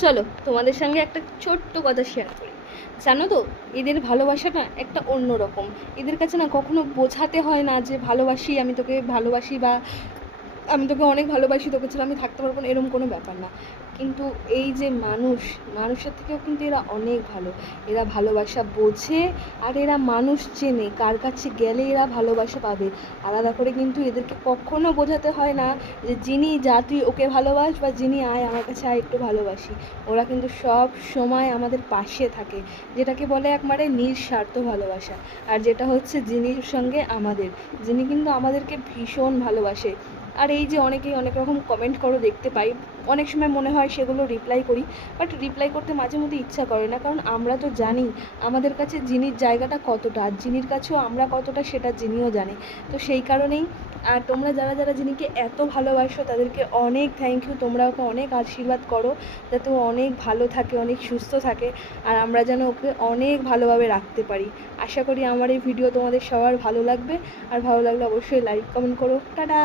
চলো তোমাদের সঙ্গে একটা ছোট্ট কথা শেয়ার করি। জানো তো, এদের ভালোবাসা না একটা অন্য রকম। এদের কাছে না কখনো বোঝাতে হয় না যে ভালোবাসি, আমি তোকে ভালোবাসি, বা আমি তোকে অনেক ভালোবাসি, তোকে ছাড়া আমি থাকতে পারবো না, এরকম কোনো ব্যাপার না। কিন্তু এই যে মানুষের থেকেও কিন্তু এরা অনেক ভালো। এরা ভালোবাসা বোঝে, আর এরা মানুষ চেনে কার কাছে গেলে এরা ভালোবাসা পাবে। আলাদা করে কিন্তু এদেরকে কখনো বোঝাতে হয় না যে যিনি যা তুই ওকে ভালোবাস, বা যিনি আয় আমার কাছে আয় একটু ভালোবাসি। ওরা কিন্তু সব সময় আমাদের পাশে থাকে, যেটাকে বলে একবারে নিঃস্বার্থ ভালোবাসা। আর যেটা হচ্ছে যিনির সঙ্গে আমাদের, যিনি কিন্তু আমাদেরকে ভীষণ ভালোবাসে। আর এই যে অনেকেই অনেক রকম কমেন্ট করো দেখতে পাই, অনেক সময় মনে হয় সেগুলো রিপ্লাই করি, বাট রিপ্লাই করতে মাঝে মধ্যে ইচ্ছা করে না, কারণ আমরা তো জানি আমাদের কাছে জিনির জায়গাটা কতটা, আর জিনির কাছেও আমরা কতটা সেটা জিনিও জানে। তো সেই কারণেই, আর তোমরা যারা যারা জিনিকে এত ভালোবাসো তাদেরকে অনেক থ্যাংক ইউ। তোমরা ওকে অনেক আশীর্বাদ করো যাতে ও অনেক ভালো থাকে, অনেক সুস্থ থাকে, আর আমরা যেন ওকে অনেক ভালোভাবে রাখতে পারি। আশা করি আমার এই ভিডিও তোমাদের সবার ভালো লাগবে, আর ভালো লাগলে অবশ্যই লাইক কমেন্ট করো। টাটা।